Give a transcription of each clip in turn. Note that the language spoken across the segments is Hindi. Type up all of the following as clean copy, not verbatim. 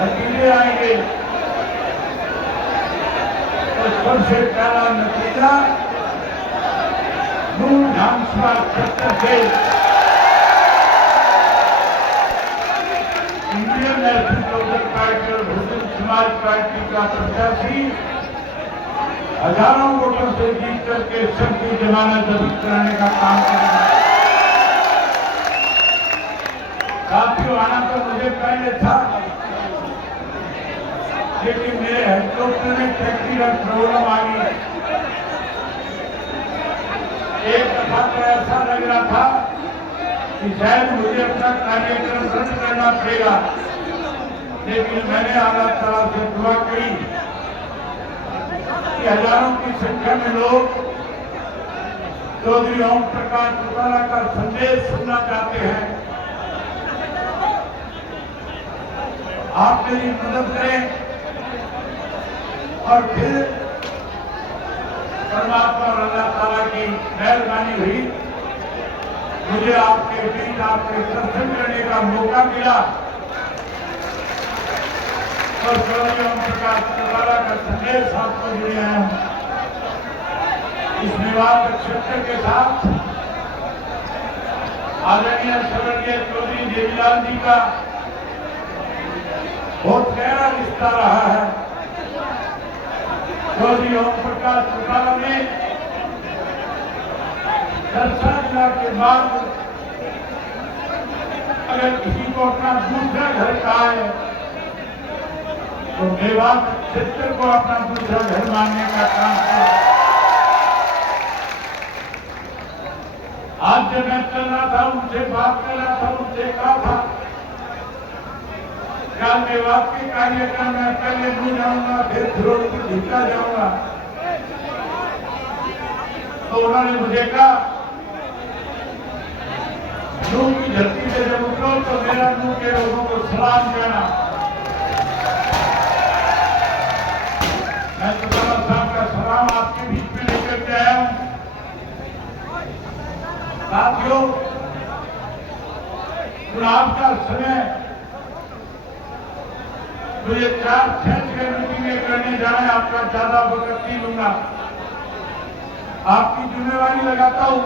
नतीजे आएंगे तो सबसे पहला नतीजा मूल विधानसभा क्षेत्र से इंडियन नेशनल कांग्रेस पार्टी और बहुजन समाज पार्टी का प्रत्याशी हजारों वोटों से जीत करके सबकी जमानत जब्त कराने का काम करेगा। साथियों, आना तो मुझे पहले था, लेकिन मेरे हेलीकॉप्टर में टेक्निकल प्रॉब्लम आ गई। एक दफा तो ऐसा लग रहा था कि शायद मुझे अपना कार्यक्रम रद्द करना पड़ेगा, लेकिन मैंने अल्लाह ताला से दुआ की कि हजारों की संख्या में लोग चौधरी ओम प्रकाश चौटाला का संदेश सुनना चाहते हैं। आप मेरी मदद करें और फिर परमात्मा और अल्लाह ताला की मेहरबानी हुई, मुझे आपके बीच आपके दर्शन करने का मौका मिला और चौधरी ओम प्रकाश चौटाला का संदेश आपको जुड़े हैं। इस मेवाड़ क्षेत्र के साथ आदरणीय स्वर्गीय चौधरी देवीलाल जी का बहुत गहरा रिश्ता रहा है। चौधरी ओम प्रकाश चौटाला ने चर्चा जिला के बाद अगर किसी को अपना दूसरा घर कहा है तो मेवाड़ क्षेत्र को अपना दूसरा घर मानने का काम किया। आज जब मैं चल रहा था, उनसे बात कर रहा था, उनसे कहा था कल मेवाड़ के कार्यक्रम में पहले नहीं जाऊंगा, फिर फिरोजपुर ढीका जाऊंगा। तो उन्होंने मुझे कहा नूह की धरती से जब उतरो तो मेरा नूह के लोगों को सलाम करना। मैं चौटाला साहब का सलाम आपके बीच में लेकर के आया हूं। साथियों, चुनाव का समय मुझे 4-6 मीटिंगें करने जाना है, आपका ज्यादा वक्त नहीं लूंगा, आपकी जिम्मेवारी लगाता हूं।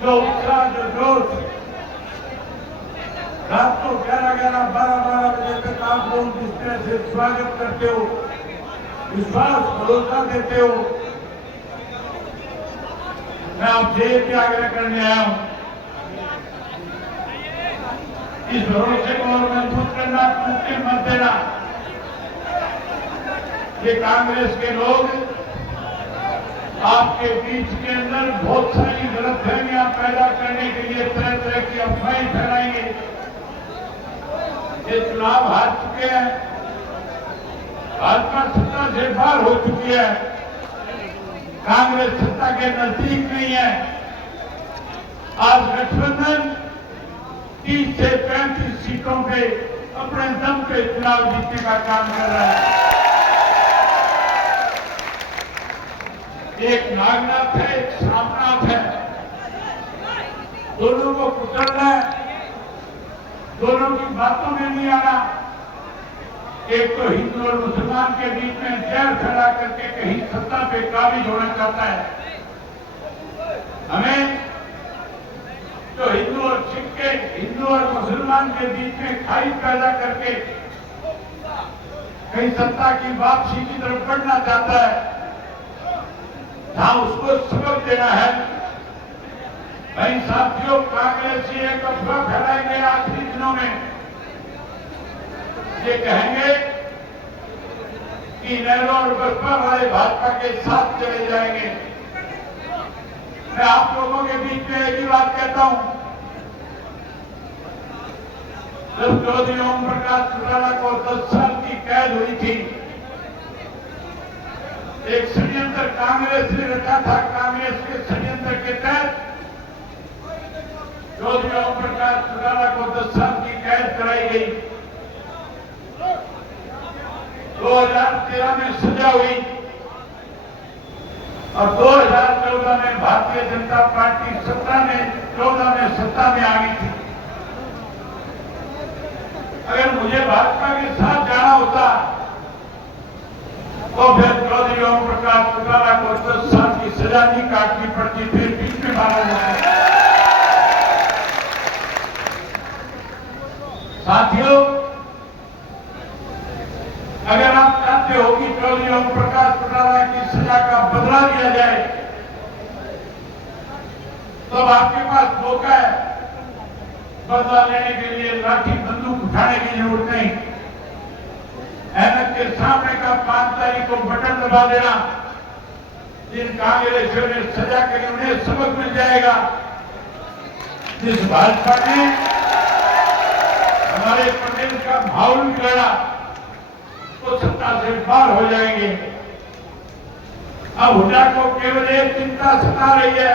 जो उत्साह, जो जोश, रात को 11-12 बजे तक आप लोग जिस तरह से स्वागत करते हो, विश्वास भरोसा देते हो, मैं आपसे एक ही आग्रह करने आया हूं, इस भरोसे को और मजबूत करना, टूटने मत देना। ये कांग्रेस के लोग आपके बीच के अंदर बहुत सारी गलतफहमियां पैदा करने के लिए तरह तरह की अफवाहें फैलाएंगे। ये चुनाव हार चुके हैं, भाजपा सत्ता से बाहर हो चुकी है, कांग्रेस सत्ता के नजदीक नहीं है। आज गठबंधन 30 से 35 सीटों पे अपने दम पे चुनाव जीतने का काम कर रहा है। एक नागनाथ है, एक सामनाथ है, दोनों को कुचलना है, दोनों की बातों में नहीं आना। एक तो हिंदू और मुसलमान के बीच में जहर फैला करके कहीं सत्ता पे काबिज होना चाहता है। हमें तो हिंदू और सिख के, हिंदू और मुसलमान के बीच में खाई पैदा करके कहीं सत्ता की वापसी की तरफ बढ़ना चाहता है, जहां उसको सबक देना है। भाई साथियों, कांग्रेसी एक अफवाह फैलाएंगे आखिरी दिनों में, ये कहेंगे कि नेहरू और बसपा वाले भाजपा के साथ चले जाएंगे। मैं आप लोगों के बीच में एक ही बात कहता हूं, जब चौधरी ओम प्रकाश चौटाला को 10 साल की कैद हुई थी, एक षड्यंत्र कांग्रेस ने रचा था। कांग्रेस के षड्यंत्र के तहत चौधरी ओम प्रकाश चौटाला को 10 साल की कैद कराई गई। 2013 में सजा हुई और 2014 में भारतीय जनता पार्टी 14 में सत्ता में आ गई थी। अगर मुझे भाजपा के साथ जाना होता तो फिर चौधरी ओम प्रकाश चौटाला को 10 साल की सजा नहीं काटनी पड़ती, फिर बीच में मारा जाता। साथियों, अगर आप चाहते हो कि चौधरी ओम प्रकाश चौटाला की सजा का बदला लिया जाए तो आपके पास मौका है। बदला लेने के लिए लाठी बंदूक उठाने की जरूरत नहीं। ऐनक के सामने का 5 तारीख को बटन दबा देना। जिन कांग्रेसियों ने सजा करी उन्हें सबक मिल जाएगा। जिस भाजपा ने हमारे प्रदेश का माहौल बिगाड़ा वो सत्ता से बाहर हो जाएंगे। अब हुड्डा को केवल एक चिंता सता रही है।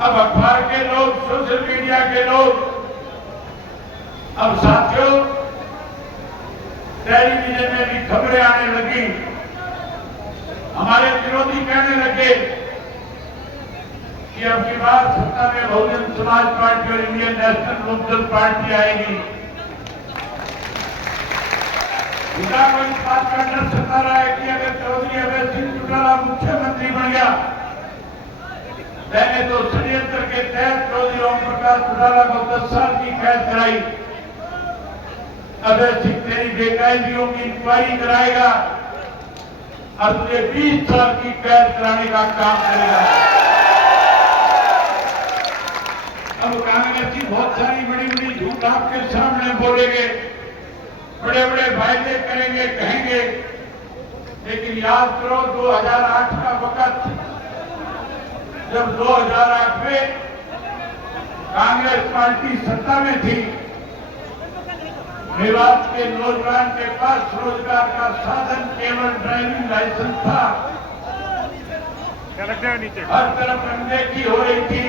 अब अखबार के लोग, सोशल मीडिया के लोग, अब साथियों टेलीविजन में भी खबरें आने लगी। हमारे विरोधी कहने लगे कि अब की बार सत्ता में बहुजन समाज पार्टी और इंडियन नेशनल लोकदल पार्टी आएगी। हुड्डा को इस बात का डर सता रहा है कि अगर चौधरी अभय सिंह चौटाला मुख्यमंत्री बन गया, मैंने तो षड्यंत्र के तहत चौधरी ओम प्रकाश चौटाला को 10 साल की कैद कराई। अभय सिंह तेरी बेकायदियों की इंक्वायरी कराएगा और तुझे 20 साल की कैद कराने का काम करेगा। अब कांग्रेसी बहुत सारी बड़ी बड़ी झूठ आपके सामने बोलेंगे, बड़े बड़े वायदे करेंगे, कहेंगे, लेकिन याद करो 2008 का वक्त, जब 2008 में कांग्रेस पार्टी सत्ता में थी, मेवात के नौजवान के पास रोजगार का साधन केवल ड्राइविंग लाइसेंस था। हर तरफ अनदेखी हो रही थी,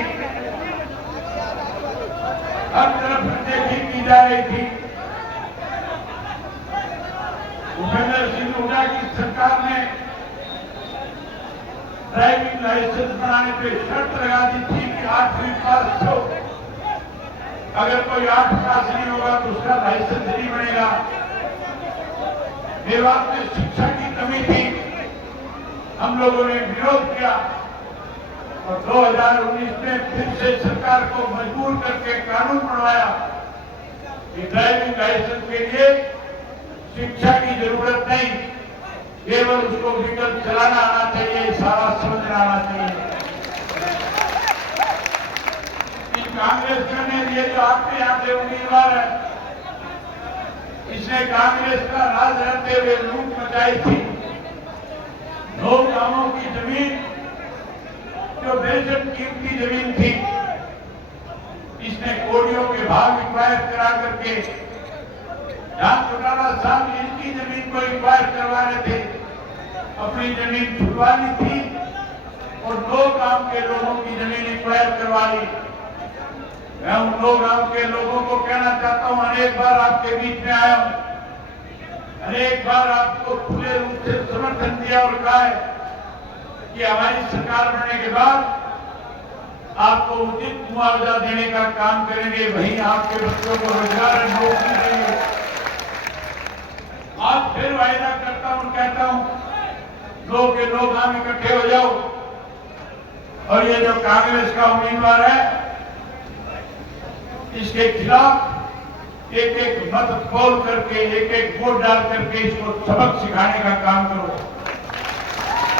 हर तरफ अनदेखी की जा रही थी। भूपेंद्र सिंह हुड्डा की सरकार ने ड्राइविंग लाइसेंस बनाने पे शर्त लगा दी थी कि 8वीं पास हो। अगर कोई 8 पास नहीं होगा तो उसका लाइसेंस नहीं बनेगा। मेवात में शिक्षा की कमी थी, हम लोगों ने विरोध किया और 2019 में फिर से सरकार को मजबूर करके कानून बनवाया कि ड्राइविंग लाइसेंस के लिए शिक्षा की जरूरत नहीं, केवल उसको व्हीकल चलाना आना चाहिए, सारा समझना आना चाहिए। इन कांग्रेसियों ने ये जो आपके यहाँ के उम्मीदवार है, इसने कांग्रेस का राज रहते हुए लूट मचाई थी। 9 गांवों की जमीन जो बेशक कीमती जमीन थी, इसने कोड़ियों के भाव इंक्वायर करा करके, जहां चौटाला साहब इनकी जमीन को इंक्वायर करवा रहे थे, अपनी जमीन छुड़वा ली थी और 2 गांव के लोगों की जमीन इंक्वायर करवा ली। मैं उन 2 गांव के लोगों को कहना चाहता हूं, अनेक बार आपके बीच में आया हूं, अनेक बार आपको खुले रूप से समर्थन दिया और कहा है कि हमारी सरकार बनने के बाद आपको उचित मुआवजा देने का काम करेंगे, वहीं आपके बच्चों को रोजगार और नौकरी देंगे। आज फिर वायदा करता हूं, कहता हूं 2 के 2 गांव इकट्ठे हो जाओ और ये जो कांग्रेस का उम्मीदवार है, इसके खिलाफ एक मत पोल करके, एक वोट डाल करके इसको सबक सिखाने का काम करो।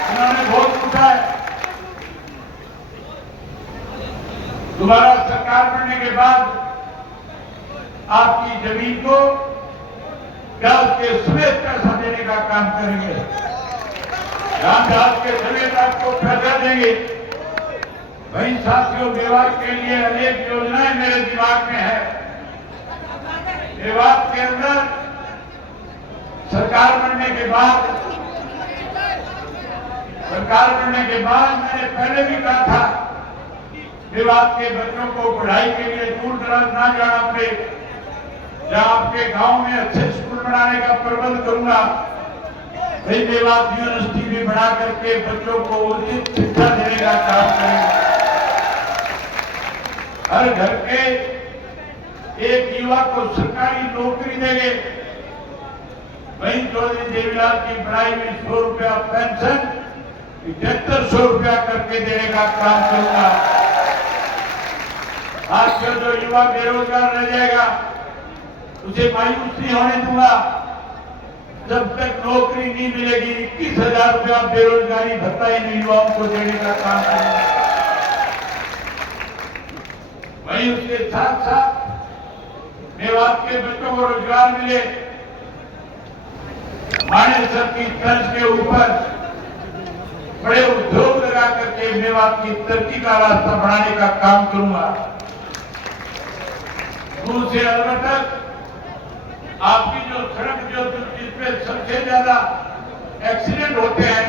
उन्होंने बहुत पूछा है, दोबारा सरकार बनने के बाद आपकी जमीन को ब्याज के समेत पैसा देने का काम करेंगे, ब्याज के समेत आपको पैसा देंगे। वही साथियों, मेवात के लिए अनेक योजनाएं मेरे दिमाग में है। मेवात के अंदर सरकार बनने के बाद मैंने पहले भी कहा था, मेवात के बच्चों को पढ़ाई के लिए दूर दराज ना जाना पड़े, जहां आपके गांव में अच्छे स्कूल बनाने का प्रबंध करूंगा। वही मेवात यूनिवर्सिटी भी बना करके बच्चों को उचित शिक्षा देने का काम करेंगे। हर घर के एक युवा को सरकारी नौकरी देंगे, वहीं चौधरी देवीलाल की बढ़ाई हुई 100 रुपया पेंशन 7500 रुपया करके देने का काम करूंगा। आज का जो युवा बेरोजगार रह जाएगा उसे मायूस नहीं होने दूंगा। जब तक नौकरी नहीं मिलेगी 21,000 रुपया बेरोजगारी भत्ता इन युवाओं को देने का काम करूंगा। वहीं उसके साथ साथ मेवात के बच्चों को रोजगार मिले, मानेसर की तर्ज के ऊपर बड़े उद्योग लगा करके मेवात की तरक्की का रास्ता बढ़ाने का काम करूंगा। दूर से अलवर तक आपकी जो सड़क जिसपे सबसे ज्यादा एक्सीडेंट होते हैं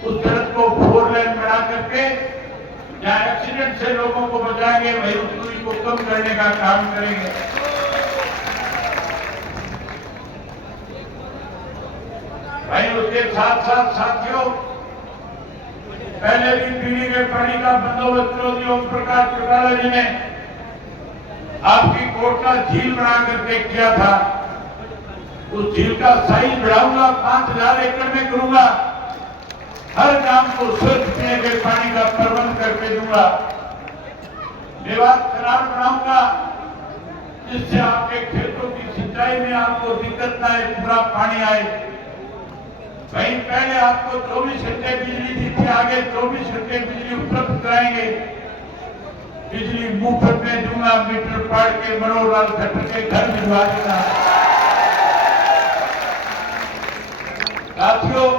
उस सड़क को 4 लेन बना करके जहां एक्सीडेंट से लोगों को बचाएंगे वही दूरी को कम करने का काम करेंगे। भाई उसके साथ साथ साथियों, पहले भी पीने के पानी का बंदोबस्त चौधरी ओम प्रकाश चौटाला जी ने आपकी कोट का झील बना करके किया था। उस झील का साइज बढ़ाऊंगा, 5000 एकड़ में करूंगा। हर गांव को स्वच्छ पीने के पानी का प्रबंध करके दूंगा। मेवात कनाल बनाऊंगा जिससे आपके खेतों की सिंचाई में आपको दिक्कत न आए, पूरा पानी आए। वहीं पहले आपको 24 घंटे बिजली दी थी, आगे 24 घंटे बिजली उपलब्ध कराएंगे। बिजली मुफ्त में दूंगा, मीटर पाड़ के मनोहर लाल खट्टर के घर भिजवा देना। साथियों,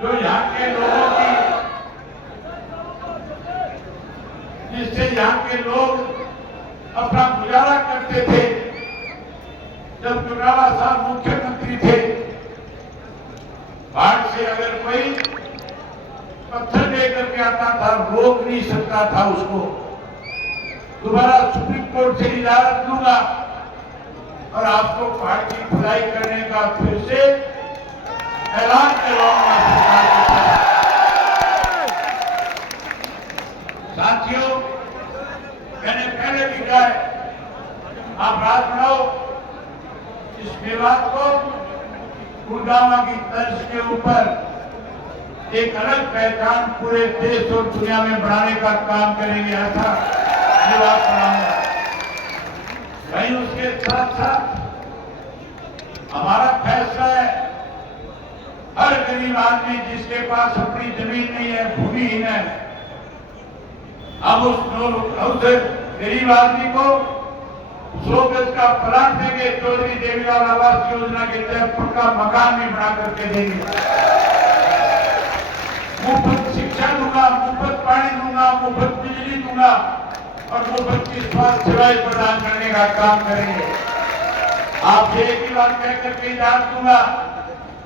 जो यहाँ के लोगों की, जिससे यहाँ के लोग अपना गुजारा करते थे, जब चौटाला साहब मुख्यमंत्री थे, बाढ़ से अगर कोई पत्थर लेकर के आता था रोक नहीं सकता था उसको। दोबारा सुप्रीम कोर्ट से इजाजत लूंगा और आपको पहाड़ की खुदाई करने का फिर से ऐलान करवाऊंगा सरकार के साथ। साथियों, मैंने पहले भी कहा है, आप राज बनाओ, इस मेवात को गुड़गांव की तर्ज के ऊपर एक अलग पहचान पूरे देश और दुनिया में बनाने का काम करेंगे, ऐसा मेवात बनाऊंगा। वहीं उसके साथ साथ हमारा फैसला है, हर गरीब आदमी जिसके पास अपनी जमीन नहीं है, भूमिहीन है, हम उस गरीब आदमी को 100 गज का प्लाट देंगे। चौधरी देवीलाल आवास योजना के तहत पक्का मकान भी बना करके देंगे। मुफ्त शिक्षा दूंगा, मुफ्त पानी दूंगा, मुफ्त बिजली दूंगा और मुफ्त की स्वास्थ्य सेवाएं प्रदान करने का काम करेंगे। आपसे एक ही बात कह करके इजाजत दूंगा,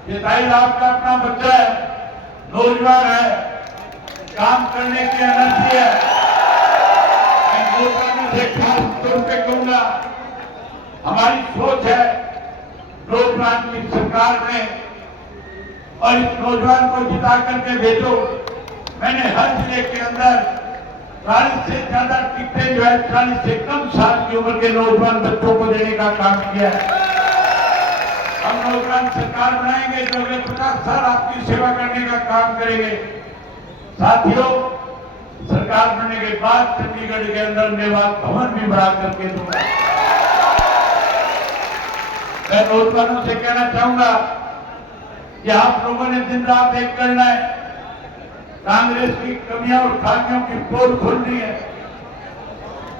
ये ताई आपका अपना बच्चा है, नौजवान है, काम करने की एनर्जी है। मैं नौजवानों से खास तौर पे कहूंगा, हमारी सोच है नौजवान की सरकार में, और इस नौजवान को जिता करके भेजो। मैंने हर जिले के अंदर 40 से ज्यादा टिकटें जो है 40 से कम साल की उम्र के नौजवान बच्चों को देने का काम किया है। हम नौजवान सरकार बनाएंगे जो अगले 50 साल आपकी सेवा करने का काम करेंगे। साथियों, सरकार बनने के बाद चंडीगढ़ के अंदर मेवात भवन भी बना करके दूंगा। मैं नौजवानों से कहना चाहूंगा कि आप लोगों ने दिन रात एक करना है। कांग्रेस की कमियां और खामियों की पोल खोलनी है।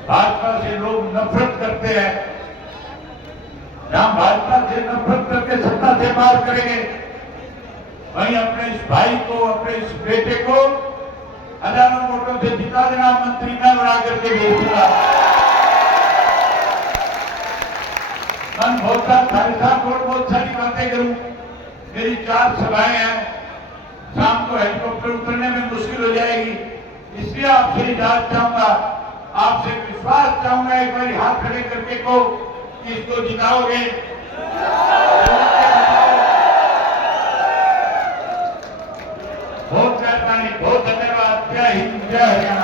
भाजपा से लोग नफरत करते हैं, जहां भाजपा से नफरत करके सत्ता से मार करेंगे, वहीं अपने इस भाई को, अपने इस बेटे को हजारों वोटों से जिता देना, मंत्री मैं बना करके भेज दूंगा। मन बहुत साथ और बहुत सारी बातें करूं। मेरी 4 सभाएं हैं, शाम को हेलीकॉप्टर उतरने में मुश्किल हो जाएगी, इसलिए आपसे इजाजत चाहूंगा, आपसे विश्वास चाहूंगा, एक बार हाथ खड़े करके को कि इसको जिताओगे। जय हरियाणा।